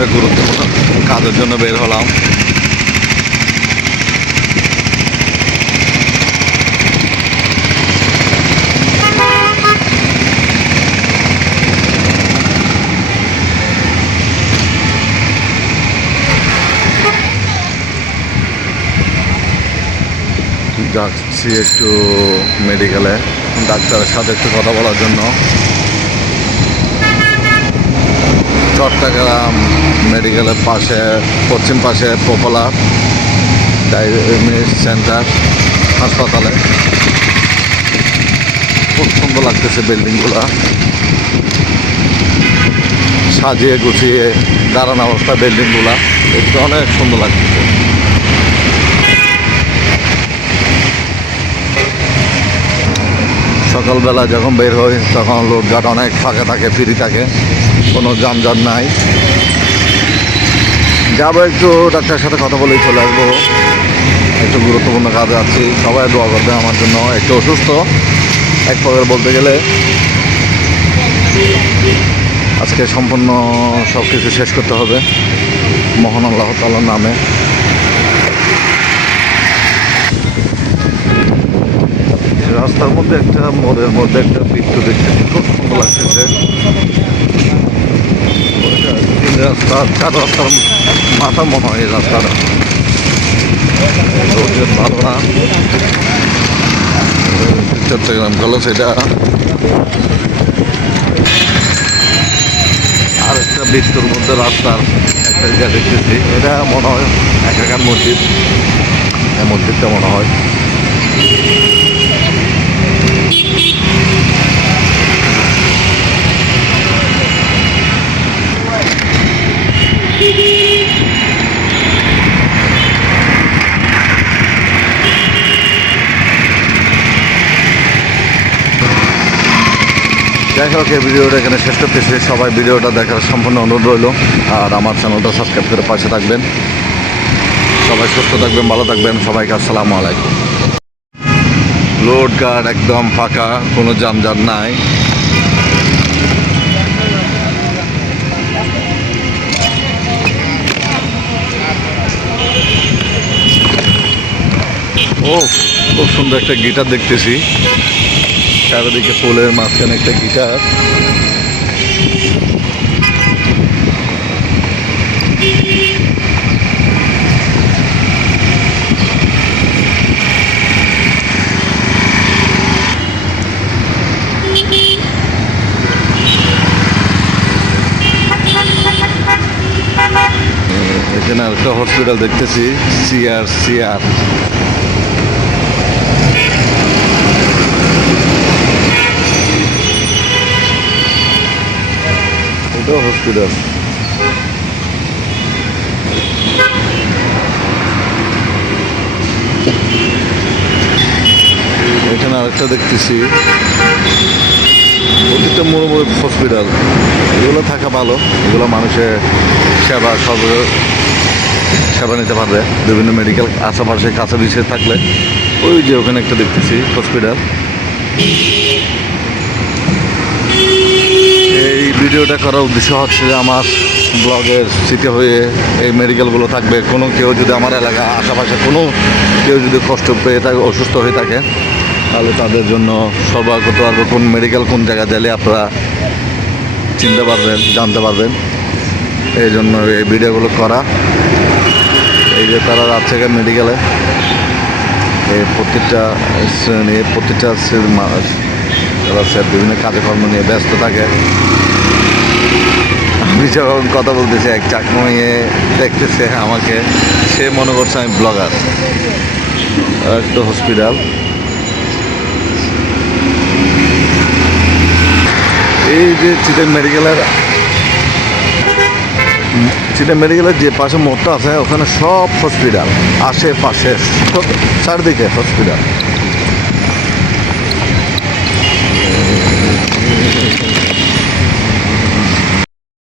একটা গুরুত্বপূর্ণ কাজের জন্য বের হলাম। যাচ্ছি একটু মেডিকেলে, ডাক্তারের সাথে একটু কথা বলার জন্য। চট্টগ্রাম মেডিকেলের পাশে, পশ্চিম পাশে পপুলার ডায়াবেটিস সেন্টার হাসপাতালে। খুব সুন্দর লাগতেছে বিল্ডিংগুলো, সাজিয়ে গুছিয়ে দাঁড়ানো অবস্থা বিল্ডিংগুলো দেখতে অনেক সুন্দর লাগতেছে। সকালবেলা যখন বের হই তখন রোডঘাট অনেক ফাঁকা থাকে, ফ্রি থাকে, কোনো যানজট নাই। যাবো একটু ডাক্তারের সাথে কথা বলেই চলে আসবো। একটু গুরুত্বপূর্ণ কাজে আছি, সবাই দোয়া করবে আমার জন্য। একটু অসুস্থ এক প্রকার বলতে গেলে। আজকে সম্পূর্ণ সব কিছু শেষ করতে হবে মহান আল্লাহ তাআলার নামে। রাস্তার মধ্যে একটা মোড়ের মধ্যে একটা বৃত্ত দেখতেছি, খুব সুন্দর লাগতেছে। তিন রাস্তা, চার রাস্তার মাথা মনে হয় এই রাস্তাটা। ভালো না, চট্টগ্রাম কলেজ এটা। আর একটা বৃত্তর মধ্যে রাস্তার একটা জায়গা দেখতেছি, এটা মনে হয় একাকার মসজিদ। এই মসজিদটা মনে হয়। যাই হোক, এই ভিডিওটা এখানে শেষ করতেছি। সবাই ভিডিওটা দেখার সম্পূর্ণ অনুরোধ রইল। আর আমার চ্যানেলটা সাবস্ক্রাইব করে পাশে থাকবেন। সবাই সুস্থ থাকবেন, ভালো থাকবেন। সবাইকে আসসালামু আলাইকুম। রোড ঘাট একদম ফাঁকা, কোনো যানজট নাই। ও, খুব সুন্দর একটা গিটার দেখতেছি, চারিদিকে পোলের মাঝখানে একটা গিটার। এখানে একটা হসপিটাল দেখতেছি, সিআর। এটাও হসপিটাল। এখানে আরেকটা দেখতেছি। প্রত্যেকটা মোড়ে মোড়ে হসপিটাল। এগুলো থাকা ভালো, এগুলো মানুষের সেবা নিতে পারবে। বিভিন্ন মেডিকেল আশেপাশে কাছাকাছি থাকলে। ওই যে ওখানে একটা দেখতেছি হসপিটাল। এই ভিডিওটা করার উদ্দেশ্য হচ্ছে যে আমার ব্লগের স্মৃতি হয়ে এই মেডিকেলগুলো থাকবে। কোনো কেউ যদি আমার এলাকা আশেপাশে কোনো কেউ যদি কষ্ট পেয়ে থাকে, অসুস্থ হয়ে থাকে, তাহলে তাদের জন্য সরবরাহ করতে পারবে। কোন মেডিকেল কোন জায়গায় গেলে আপনারা চিনতে পারবেন, জানতে পারবেন। এই জন্য এই ভিডিওগুলো করা। এই যে তারা রাজশাহী মেডিকেলে এই প্রত্যেকটা মানুষ তারা বিভিন্ন কাজকর্ম নিয়ে ব্যস্ত থাকে। আমি যখন কথা বলতেছি, এক চাকমা মেয়ে দেখতেছে আমাকে, সে মনে করছে আমি ব্লগার। একটা হসপিটাল। এই যে চিটাং মেডিকেলের যে পাশে মোড়টা আছে, ওখানে সব হসপিটাল, আশেপাশে চারদিকে হসপিটাল।